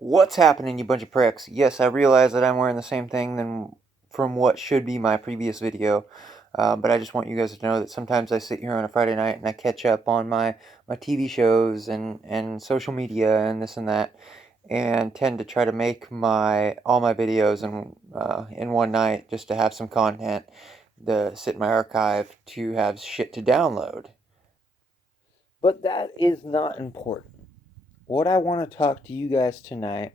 What's happening, you bunch of pricks? Yes, I realize that I'm wearing the same thing than from what should be my previous video, but I just want you guys to know that sometimes I sit here on a Friday night and I catch up on my TV shows and social media and this and that, and tend to try to make all my videos in one night just to have some content to sit in my archive to have shit to download. But that is not important. What I want to talk to you guys tonight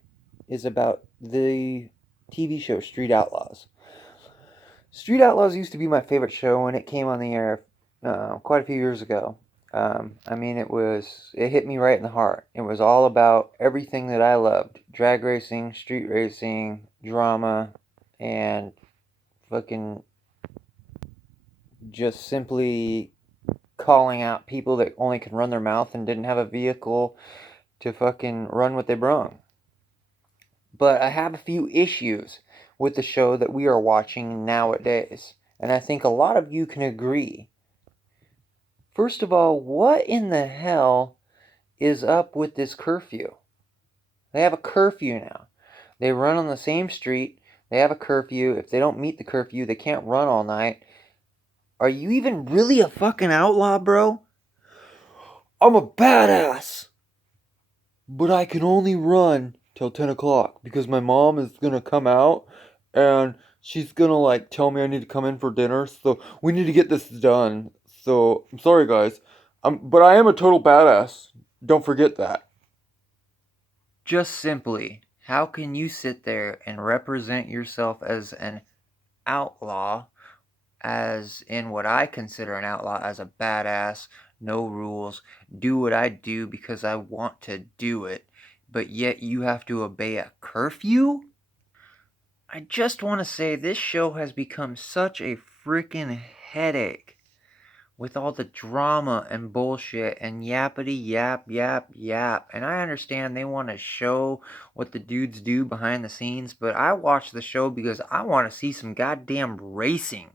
is about the TV show Street Outlaws. Street Outlaws used to be my favorite show when it came on the air quite a few years ago. It hit me right in the heart. It was all about everything that I loved: drag racing, street racing, drama, and fucking just simply calling out people that only could run their mouth and didn't have a vehicle to fucking run what they brung. But I have a few issues with the show that we are watching nowadays, and I think a lot of you can agree. First of all, what in the hell is up with this curfew? They have a curfew now. They run on the same street. They have a curfew. If they don't meet the curfew, they can't run all night. Are you even really a fucking outlaw, bro? I'm a badass, but I can only run till 10 o'clock because my mom is gonna come out and she's gonna like tell me I need to come in for dinner, so we need to get this done. So I'm sorry, guys. But I am a total badass. Don't forget that. Just simply, how can you sit there and represent yourself as an outlaw, as in what I consider an outlaw, as a badass, no rules, do what I do because I want to do it, but yet you have to obey a curfew? I just want to say this show has become such a freaking headache with all the drama and bullshit and yappity yap yap yap. And I understand they want to show what the dudes do behind the scenes, but I watch the show because I want to see some goddamn racing.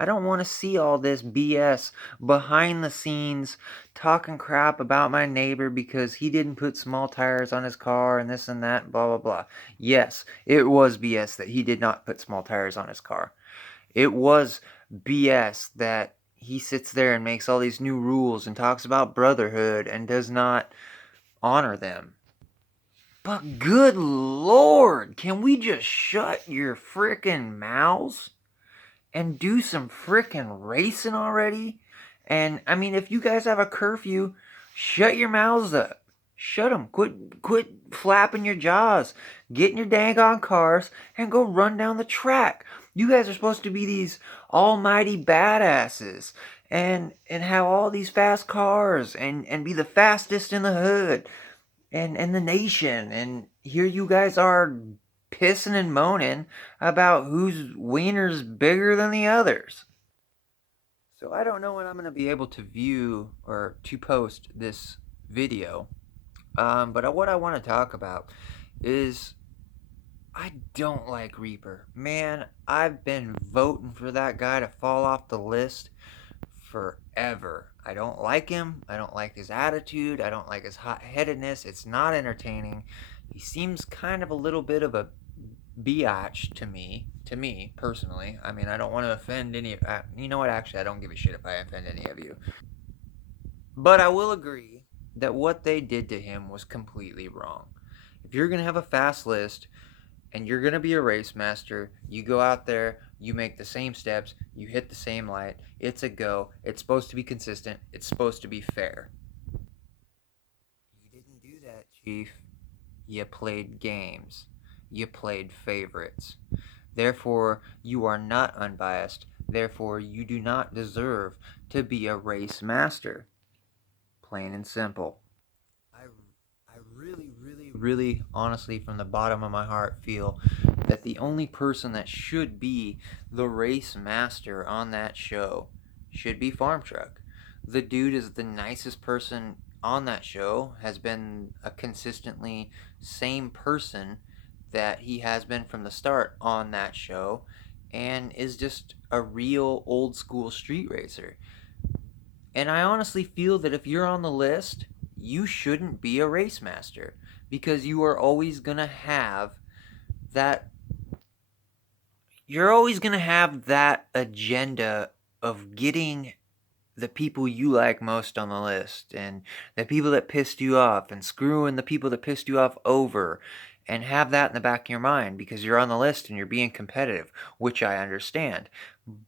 I don't want to see all this BS behind the scenes talking crap about my neighbor because he didn't put small tires on his car and this and that, blah, blah, blah. Yes, it was BS that he did not put small tires on his car. It was BS that he sits there and makes all these new rules and talks about brotherhood and does not honor them. But good Lord, can we just shut your frickin' mouths and do some frickin' racing already? And I mean, if you guys have a curfew, shut your mouths up. Shut them. Quit flapping your jaws. Get in your dang on cars and go run down the track. You guys are supposed to be these almighty badasses and have all these fast cars and be the fastest in the hood and the nation. And here you guys are pissing and moaning about whose wiener's bigger than the others. So I don't know when I'm going to be able to view or to post this video. But what I want to talk about is I don't like Reaper. Man, I've been voting for that guy to fall off the list forever. I don't like him. I don't like his attitude. I don't like his hot-headedness. It's not entertaining. He seems kind of a little bit of a biatch to me personally. I mean, I don't want to offend any of you know what, actually I don't give a shit if I offend any of you. But I will agree that what they did to him was completely wrong. If you're going to have a fast list and you're going to be a race master, you go out there, you make the same steps, you hit the same light, it's a go, it's supposed to be consistent, it's supposed to be fair. You didn't do that, Chief. You played games. You played favorites. Therefore, you are not unbiased. Therefore, you do not deserve to be a race master. Plain and simple. I really, honestly, from the bottom of my heart, feel that the only person that should be the race master on that show should be Farm Truck. The dude is the nicest person on that show, has been a consistently same person that he has been from the start on that show, and is just a real old school street racer. And I honestly feel that if you're on the list, you shouldn't be a race master, because you are always going to have that you're always going to have that agenda of getting the people you like most on the list, and the people that pissed you off, and screwing the people that pissed you off over, and have that in the back of your mind because you're on the list and you're being competitive, which I understand.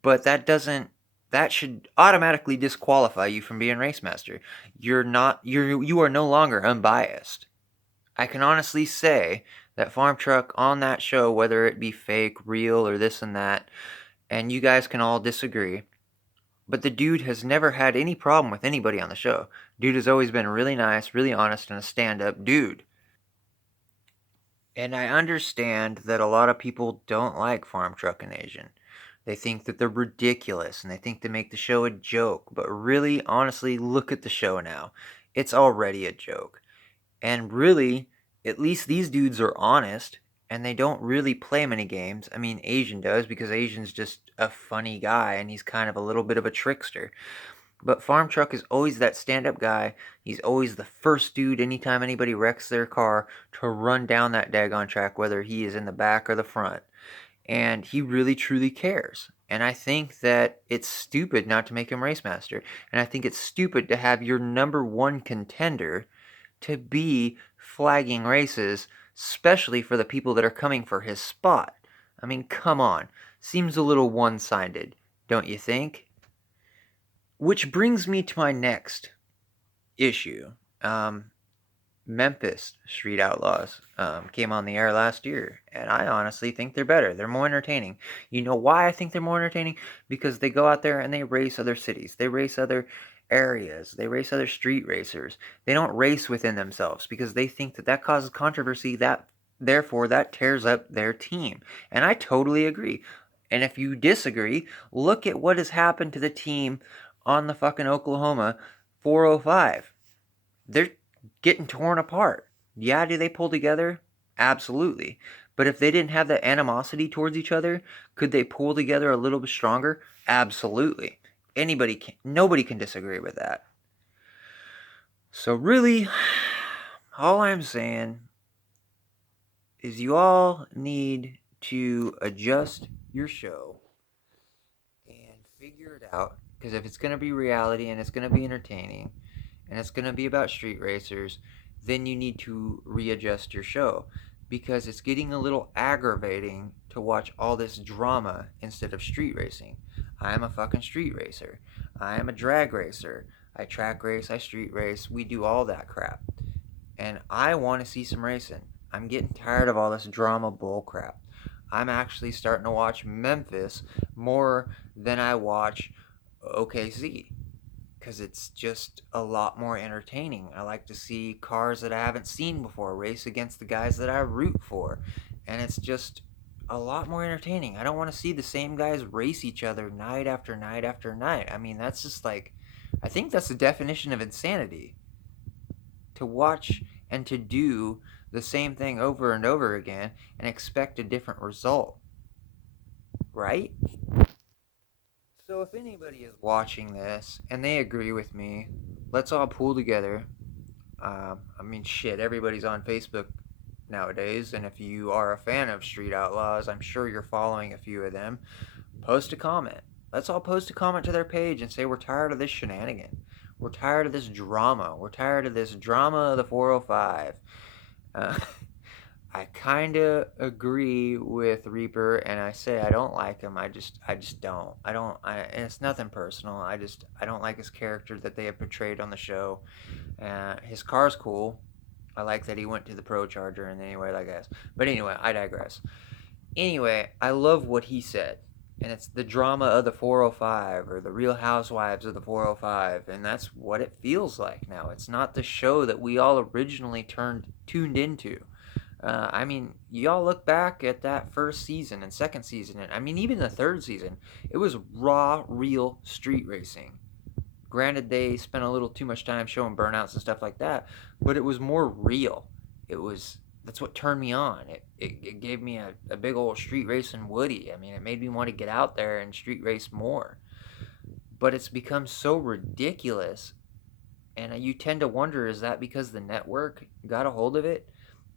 But that should automatically disqualify you from being race master. You are no longer unbiased. I can honestly say that farm truck on that show, whether it be fake, real, or this and that, and you guys can all disagree, but the dude has never had any problem with anybody on the show. Dude has always been really nice, really honest, and a stand-up dude. And I understand that a lot of people don't like Farm Truck and Asian. They think that they're ridiculous, and they think they make the show a joke. But really, honestly, look at the show now. It's already a joke. And really, at least these dudes are honest, and they don't really play many games. I mean, Asian does, because Asian's just a funny guy, and he's kind of a little bit of a trickster. But Farm Truck is always that stand-up guy. He's always the first dude anytime anybody wrecks their car to run down that daggone track, whether he is in the back or the front. And he really truly cares. And I think that it's stupid not to make him race master. And I think it's stupid to have your number one contender to be flagging races, especially for the people that are coming for his spot. I mean, come on. Seems a little one-sided, don't you think? Which brings me to my next issue. Memphis Street Outlaws came on the air last year, and I honestly think they're better. They're more entertaining. You know why I think they're more entertaining? Because they go out there and they race other cities. They race other areas. They race other street racers. They don't race within themselves because they think that causes controversy, therefore that tears up their team. And I totally agree. And if you disagree, look at what has happened to the team on the fucking Oklahoma 405. They're getting torn apart. Yeah, do they pull together? Absolutely. But if they didn't have that animosity towards each other, could they pull together a little bit stronger? Absolutely. Nobody can disagree with that. So really, all I'm saying is you all need to adjust your show and figure it out. Because if it's going to be reality and it's going to be entertaining and it's going to be about street racers, then you need to readjust your show. Because it's getting a little aggravating to watch all this drama instead of street racing. I am a fucking street racer. I am a drag racer. I track race, I street race. We do all that crap. And I want to see some racing. I'm getting tired of all this drama bull crap. I'm actually starting to watch Memphis more than I watch OKC, because it's just a lot more entertaining. I like to see cars that I haven't seen before race against the guys that I root for, and it's just a lot more entertaining. I don't want to see the same guys race each other night after night after night. I mean, that's just like, I think that's the definition of insanity. To watch and to do the same thing over and over again and expect a different result. Right? So if anybody is watching this and they agree with me, let's all pull together. I mean, shit, everybody's on Facebook nowadays, and if you are a fan of Street Outlaws, I'm sure you're following a few of them. Post a comment. Let's all post a comment to their page and say we're tired of this shenanigan. We're tired of this drama. We're tired of this drama of the 405. I kind of agree with Reaper, and I say I don't like him. I just don't. And it's nothing personal. I don't like his character that they have portrayed on the show. His car's cool. I like that he went to the Pro Charger, and anyway, I guess. But anyway, I digress. Anyway, I love what he said. And it's the drama of the 405, or the Real Housewives of the 405, and that's what it feels like now. It's not the show that we all originally tuned into. I mean, y'all look back at that first season and second season, and I mean, even the third season, it was raw, real street racing. Granted, they spent a little too much time showing burnouts and stuff like that, but it was more real. That's what turned me on. It gave me a big old street racing Woody. I mean, it made me want to get out there and street race more. But it's become so ridiculous And you tend to wonder, is that because the network got a hold of it?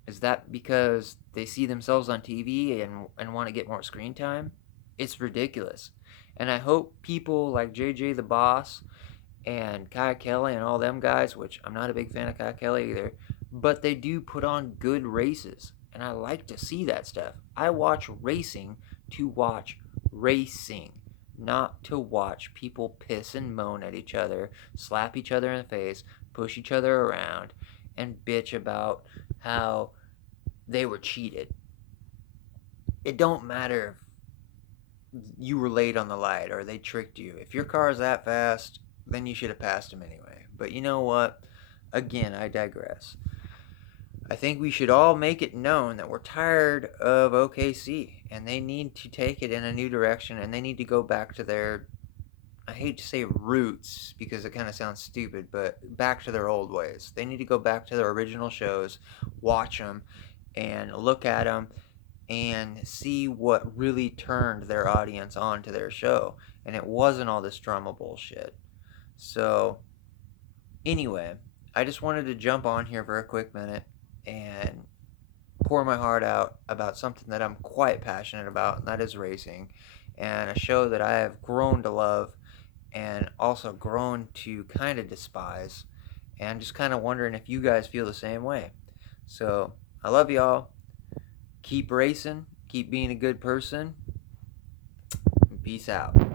Is that because they see themselves on TV and want to get more screen time? It's ridiculous. And I hope people like JJ the Boss and Kai Kelly and all them guys, which I'm not a big fan of Kai Kelly either, but they do put on good races. And I like to see that stuff. I watch racing to watch racing, not to watch people piss and moan at each other, slap each other in the face, push each other around, and bitch about how they were cheated. It don't matter if you were late on the light or they tricked you. If your car is that fast, then you should have passed them anyway. But you know what? Again, I digress. I think we should all make it known that we're tired of OKC and they need to take it in a new direction and they need to go back to their, I hate to say roots because it kind of sounds stupid, but back to their old ways. They need to go back to their original shows, watch them, and look at them and see what really turned their audience onto their show. And it wasn't all this drama bullshit. So, anyway, I just wanted to jump on here for a quick minute and pour my heart out about something that I'm quite passionate about, and that is racing, and a show that I have grown to love and also grown to kind of despise, and just kind of wondering if you guys feel the same way. So, I love y'all. Keep racing, keep being a good person, and peace out.